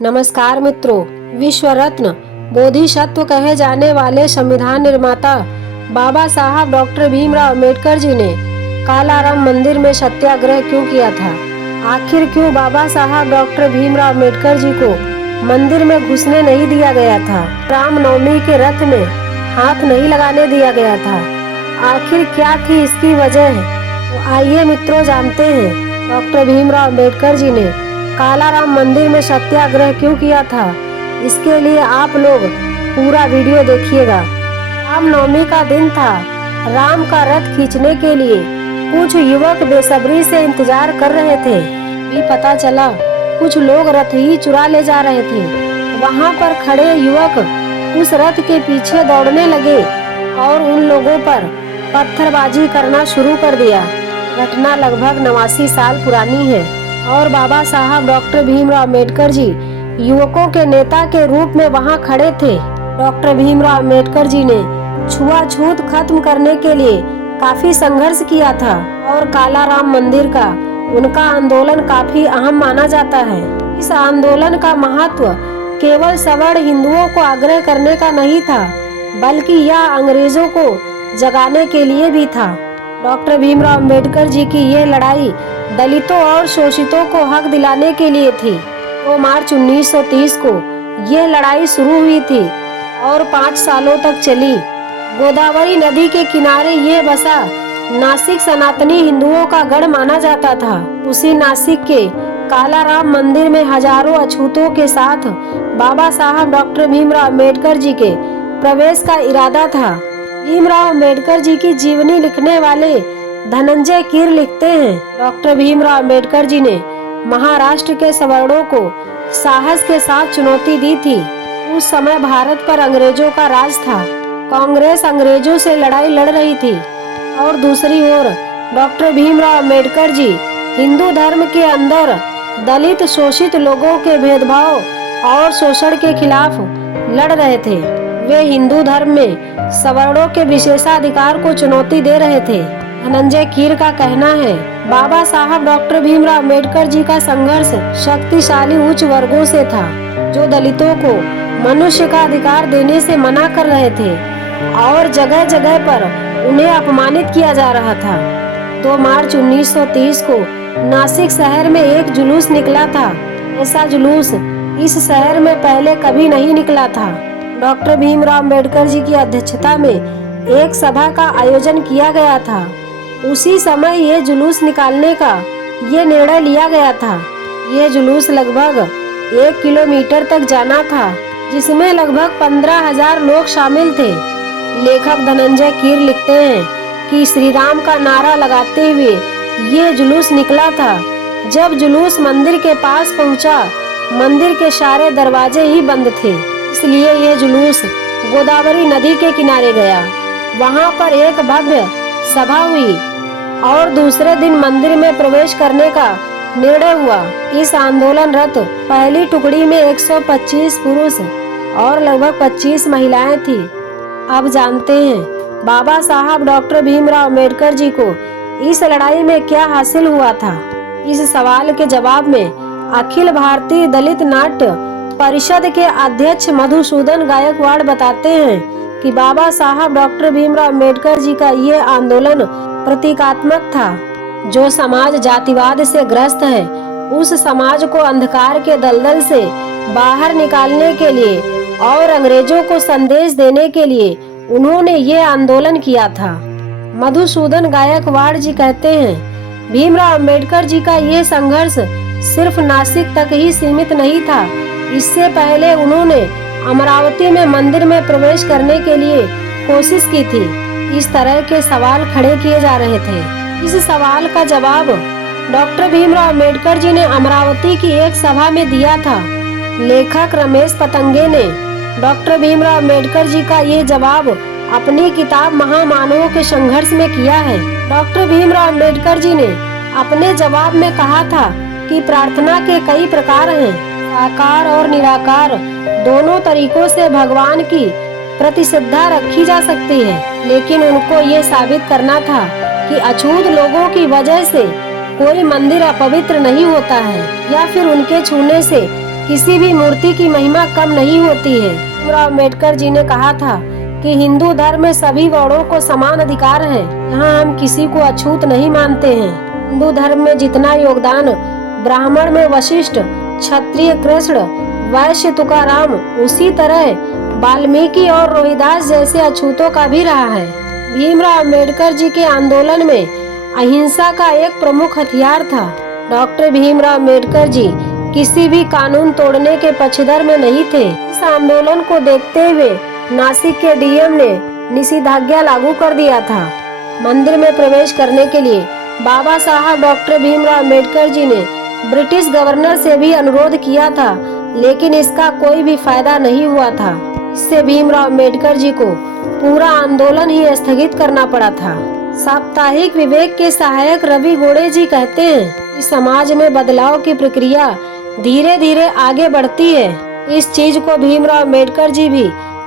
नमस्कार मित्रों, विश्व रत्न बोधिसत्व कहे जाने वाले संविधान निर्माता बाबा साहब डॉक्टर भीमराव अंबेडकर जी ने कालाराम मंदिर में सत्याग्रह क्यों किया था? आखिर क्यों बाबा साहब डॉक्टर भीमराव अंबेडकर जी को मंदिर में घुसने नहीं दिया गया था? रामनवमी के रथ में हाथ नहीं लगाने दिया गया था? आखिर क्या थी इसकी वजह? तो आइए मित्रों जानते हैं डॉक्टर भीमराव अंबेडकर जी ने कालाराम मंदिर में सत्याग्रह क्यों किया था। इसके लिए आप लोग पूरा वीडियो देखिएगा। रामनवमी का दिन था। राम का रथ खींचने के लिए कुछ युवक बेसब्री से इंतजार कर रहे थे। भी पता चला कुछ लोग रथ ही चुरा ले जा रहे थे। वहां पर खड़े युवक उस रथ के पीछे दौड़ने लगे और उन लोगों पर पत्थरबाजी करना शुरू कर दिया। घटना लगभग 89 साल पुरानी है और बाबा साहब डॉक्टर भीमराव अंबेडकर जी युवकों के नेता के रूप में वहां खड़े थे। डॉक्टर भीमराव अंबेडकर जी ने छुआछूत खत्म करने के लिए काफी संघर्ष किया था और कालाराम मंदिर का उनका आंदोलन काफी अहम माना जाता है। इस आंदोलन का महत्व केवल सवर्ण हिंदुओं को आग्रह करने का नहीं था, बल्कि यह अंग्रेजों को जगाने के लिए भी था। डॉक्टर भीमराव अंबेडकर जी की यह लड़ाई दलितों और शोषितों को हक दिलाने के लिए थी। 2 मार्च 1930 को यह लड़ाई शुरू हुई थी और 5 सालों तक चली। गोदावरी नदी के किनारे यह बसा नासिक सनातनी हिंदुओं का गढ़ माना जाता था। उसी नासिक के कालाराम मंदिर में हजारों अछूतों के साथ बाबा साहब डॉक्टर भीमराव अंबेडकर जी के प्रवेश का इरादा था। भीमराव अंबेडकर जी की जीवनी लिखने वाले धनंजय कीर लिखते हैं, डॉक्टर भीमराव अंबेडकर जी ने महाराष्ट्र के सवर्णों को साहस के साथ चुनौती दी थी। उस समय भारत पर अंग्रेजों का राज था। कांग्रेस अंग्रेजों से लड़ाई लड़ रही थी और दूसरी ओर डॉक्टर भीमराव अंबेडकर जी हिंदू धर्म के अंदर दलित शोषित लोगों के भेदभाव और शोषण के खिलाफ लड़ रहे थे। वे हिंदू धर्म में सवर्णों के विशेषाधिकार को चुनौती दे रहे थे। धनंजय कीर का कहना है, बाबा साहब डॉक्टर भीमराव अंबेडकर जी का संघर्ष शक्तिशाली उच्च वर्गों से था, जो दलितों को मनुष्य का अधिकार देने से मना कर रहे थे और जगह जगह पर उन्हें अपमानित किया जा रहा था। 2 मार्च 1930 को नासिक शहर में एक जुलूस निकला था। ऐसा जुलूस इस शहर में पहले कभी नहीं निकला था। डॉक्टर भीमराव अंबेडकर जी की अध्यक्षता में एक सभा का आयोजन किया गया था। उसी समय ये जुलूस निकालने का ये निर्णय लिया गया था। ये जुलूस लगभग 1 किलोमीटर तक जाना था, जिसमें लगभग 15,000 लोग शामिल थे। लेखक धनंजय कीर लिखते हैं कि श्री राम का नारा लगाते हुए ये जुलूस निकला था। जब जुलूस मंदिर के पास पहुंचा, मंदिर के सारे दरवाजे ही बंद थे, इसलिए यह जुलूस गोदावरी नदी के किनारे गया। वहां पर एक भव्य सभा हुई और दूसरे दिन मंदिर में प्रवेश करने का निर्णय हुआ। इस आंदोलन रत पहली टुकड़ी में 125 पुरुष और लगभग 25 महिलाएं थी। अब जानते हैं बाबा साहब डॉक्टर भीमराव अंबेडकर जी को इस लड़ाई में क्या हासिल हुआ था। इस सवाल के जवाब में अखिल भारतीय दलित नाट्य परिषद के अध्यक्ष मधुसूदन गायकवाड़ बताते हैं कि बाबा साहब डॉक्टर भीमराव अंबेडकर जी का ये आंदोलन प्रतीकात्मक था। जो समाज जातिवाद से ग्रस्त है, उस समाज को अंधकार के दलदल से बाहर निकालने के लिए और अंग्रेजों को संदेश देने के लिए उन्होंने ये आंदोलन किया था। मधुसूदन गायकवाड़ जी कहते हैं, भीमराव अंबेडकर जी का ये संघर्ष सिर्फ नासिक तक ही सीमित नहीं था। इससे पहले उन्होंने अमरावती में मंदिर में प्रवेश करने के लिए कोशिश की थी। इस तरह के सवाल खड़े किए जा रहे थे। इस सवाल का जवाब डॉक्टर भीमराव अंबेडकर जी ने अमरावती की एक सभा में दिया था। लेखक रमेश पतंगे ने डॉक्टर भीमराव अंबेडकर जी का ये जवाब अपनी किताब महामानवों के संघर्ष में किया है। डॉक्टर भीमराव अंबेडकर जी ने अपने जवाब में कहा था कि प्रार्थना के कई प्रकार हैं। साकार और निराकार दोनों तरीकों से भगवान की प्रतिश्रद्धा रखी जा सकती है, लेकिन उनको ये साबित करना था कि अछूत लोगों की वजह से कोई मंदिर अपवित्र नहीं होता है या फिर उनके छूने से किसी भी मूर्ति की महिमा कम नहीं होती है। भीमराव अम्बेडकर जी ने कहा था कि हिंदू धर्म में सभी वर्णों को समान अधिकार है। यहाँ हम किसी को अछूत नहीं मानते हैं। हिंदू धर्म में जितना योगदान ब्राह्मण में वशिष्ठ, क्षत्रिय कृष्ण, वैश्य तुकाराम, उसी तरह वाल्मीकि और रोहिदास जैसे अछूतों का भी रहा है। भीमराव अम्बेडकर जी के आंदोलन में अहिंसा का एक प्रमुख हथियार था। डॉक्टर भीमराव अम्बेडकर जी किसी भी कानून तोड़ने के पक्षधर में नहीं थे। इस आंदोलन को देखते हुए नासिक के डीएम ने निषेधाज्ञा लागू कर दिया था। मंदिर में प्रवेश करने के लिए बाबा साहब डॉक्टर भीमराव अम्बेडकर जी ने ब्रिटिश गवर्नर से भी अनुरोध किया था, लेकिन इसका कोई भी फायदा नहीं हुआ था। इससे भीमराव अम्बेडकर जी को पूरा आंदोलन ही स्थगित करना पड़ा था। साप्ताहिक विवेक के सहायक रवि गोड़े जी कहते हैं कि समाज में बदलाव की प्रक्रिया धीरे धीरे आगे बढ़ती है। इस चीज को भीमराव अम्बेडकर जी भी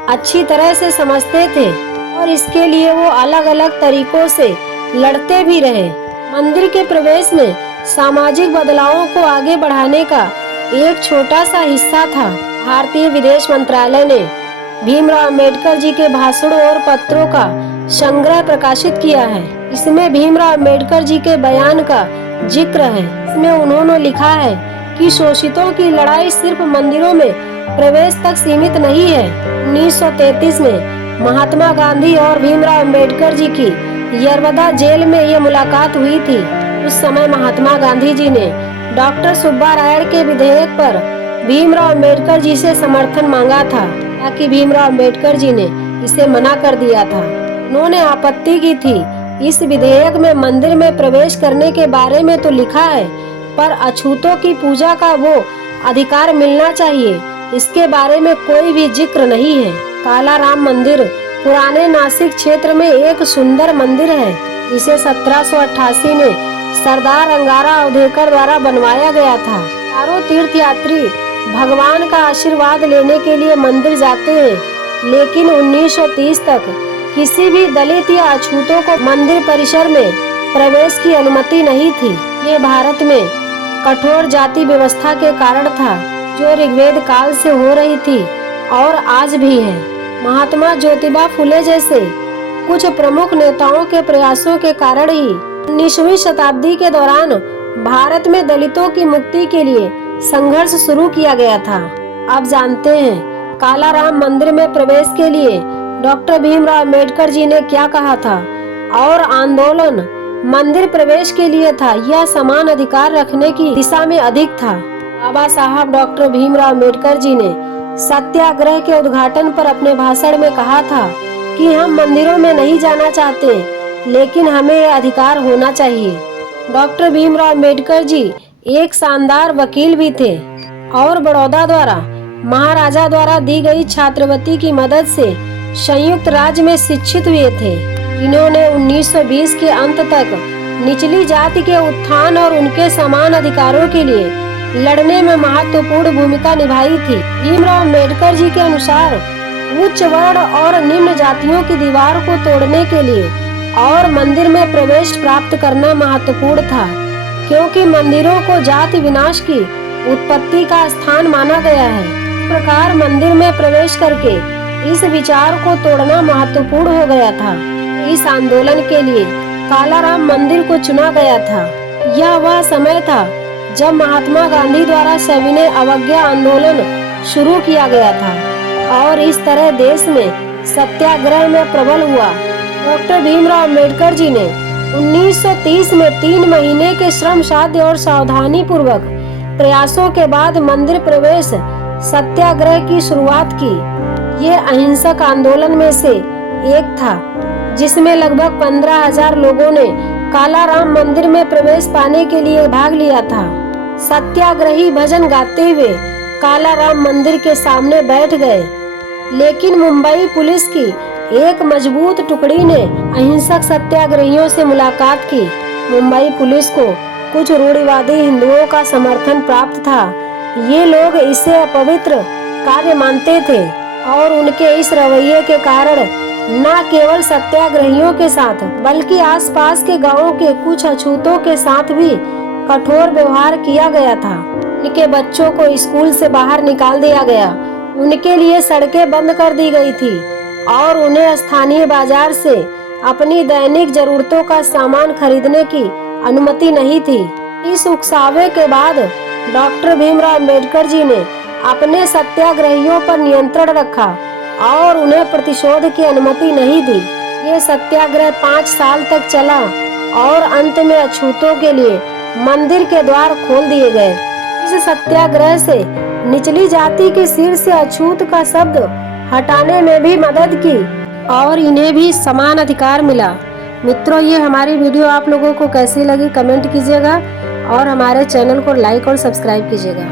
अच्छी तरह से समझते थे और इसके लिए वो अलग अलग तरीकों से लड़ते भी रहे। मंदिर के प्रवेश में सामाजिक बदलावों को आगे बढ़ाने का एक छोटा सा हिस्सा था। भारतीय विदेश मंत्रालय ने भीमराव अम्बेडकर जी के भाषणों और पत्रों का संग्रह प्रकाशित किया है। इसमें भीमराव अम्बेडकर जी के बयान का जिक्र है। इसमें उन्होंने लिखा है कि शोषितों की लड़ाई सिर्फ मंदिरों में प्रवेश तक सीमित नहीं है। 1933 में महात्मा गांधी और भीमराव अम्बेडकर जी की यरवदा जेल में यह मुलाकात हुई थी। उस समय महात्मा गांधी जी ने डॉक्टर सुब्बारायण के विधेयक पर भीमराव अम्बेडकर जी से समर्थन मांगा था, ताकि भीमराव अम्बेडकर जी ने इसे मना कर दिया था। उन्होंने आपत्ति की थी, इस विधेयक में मंदिर में प्रवेश करने के बारे में तो लिखा है, पर अछूतों की पूजा का वो अधिकार मिलना चाहिए, इसके बारे में कोई भी जिक्र नहीं है। काला राम मंदिर पुराने नासिक क्षेत्र में एक सुंदर मंदिर है, जिसे 1788 में सरदार अंगारा अवधेकर द्वारा बनवाया गया था। चारों तीर्थयात्री भगवान का आशीर्वाद लेने के लिए मंदिर जाते हैं, लेकिन 1930 तक किसी भी दलित या अछूतों को मंदिर परिसर में प्रवेश की अनुमति नहीं थी। ये भारत में कठोर जाति व्यवस्था के कारण था, जो ऋग्वेद काल से हो रही थी और आज भी है। महात्मा ज्योतिबा फुले जैसे कुछ प्रमुख नेताओं के प्रयासों के कारण ही 19वीं शताब्दी के दौरान भारत में दलितों की मुक्ति के लिए संघर्ष शुरू किया गया था। आप जानते हैं काला राम मंदिर में प्रवेश के लिए डॉक्टर भीमराव अम्बेडकर जी ने क्या कहा था, और आंदोलन मंदिर प्रवेश के लिए था या समान अधिकार रखने की दिशा में अधिक था। बाबा साहब डॉक्टर भीमराव अम्बेडकर जी ने सत्याग्रह के उद्घाटन पर अपने भाषण में कहा था कि हम मंदिरों में नहीं जाना चाहते, लेकिन हमें यह अधिकार होना चाहिए। डॉक्टर भीमराव अम्बेडकर जी एक शानदार वकील भी थे और बड़ौदा द्वारा महाराजा द्वारा दी गई छात्रवृत्ति की मदद से संयुक्त राज्य में शिक्षित हुए थे। इन्होंने 1920 के अंत तक निचली जाति के उत्थान और उनके समान अधिकारों के लिए लड़ने में महत्वपूर्ण भूमिका निभाई थी। भीमराव अम्बेडकर जी के अनुसार उच्च वर्ण और निम्न जातियों की दीवार को तोड़ने के लिए और मंदिर में प्रवेश प्राप्त करना महत्वपूर्ण था, क्योंकि मंदिरों को जाति विनाश की उत्पत्ति का स्थान माना गया है। इस प्रकार मंदिर में प्रवेश करके इस विचार को तोड़ना महत्वपूर्ण हो गया था। इस आंदोलन के लिए काला राम मंदिर को चुना गया था। यह वह समय था जब महात्मा गांधी द्वारा सविनय अवज्ञा आंदोलन शुरू किया गया था और इस तरह देश में सत्याग्रह में प्रबल हुआ। डॉक्टर भीमराव अम्बेडकर जी ने 1930 में 3 महीने के श्रम साध्य और सावधानी पूर्वक प्रयासों के बाद मंदिर प्रवेश सत्याग्रह की शुरुआत की। ये अहिंसक आंदोलन में से एक था, जिसमें लगभग 15,000 लोगों ने काला राम मंदिर में प्रवेश पाने के लिए भाग लिया था। सत्याग्रही भजन गाते हुए काला राम मंदिर के सामने बैठ गए, लेकिन मुंबई पुलिस की एक मजबूत टुकड़ी ने अहिंसक सत्याग्रहियों से मुलाकात की। मुंबई पुलिस को कुछ रूढ़िवादी हिंदुओं का समर्थन प्राप्त था। ये लोग इसे अपवित्र कार्य मानते थे और उनके इस रवैये के कारण न केवल सत्याग्रहियों के साथ बल्कि आसपास के गांवों के कुछ अछूतों के साथ भी कठोर व्यवहार किया गया था। उनके बच्चों को स्कूल से बाहर निकाल दिया गया। उनके लिए सड़कें बंद कर दी गई थी और उन्हें स्थानीय बाजार से अपनी दैनिक जरूरतों का सामान खरीदने की अनुमति नहीं थी। इस उकसावे के बाद डॉक्टर भीमराव अंबेडकर जी ने अपने सत्याग्रहियों पर नियंत्रण रखा और उन्हें प्रतिशोध की अनुमति नहीं दी। ये सत्याग्रह 5 साल तक चला और अंत में अछूतों के लिए मंदिर के द्वार खोल दिए गए। इस सत्याग्रह से निचली जाति के सिर से अछूत का शब्द हटाने में भी मदद की और इन्हें भी समान अधिकार मिला। मित्रों, ये हमारी वीडियो आप लोगों को कैसी लगी कमेंट कीजिएगा और हमारे चैनल को लाइक और सब्सक्राइब कीजिएगा।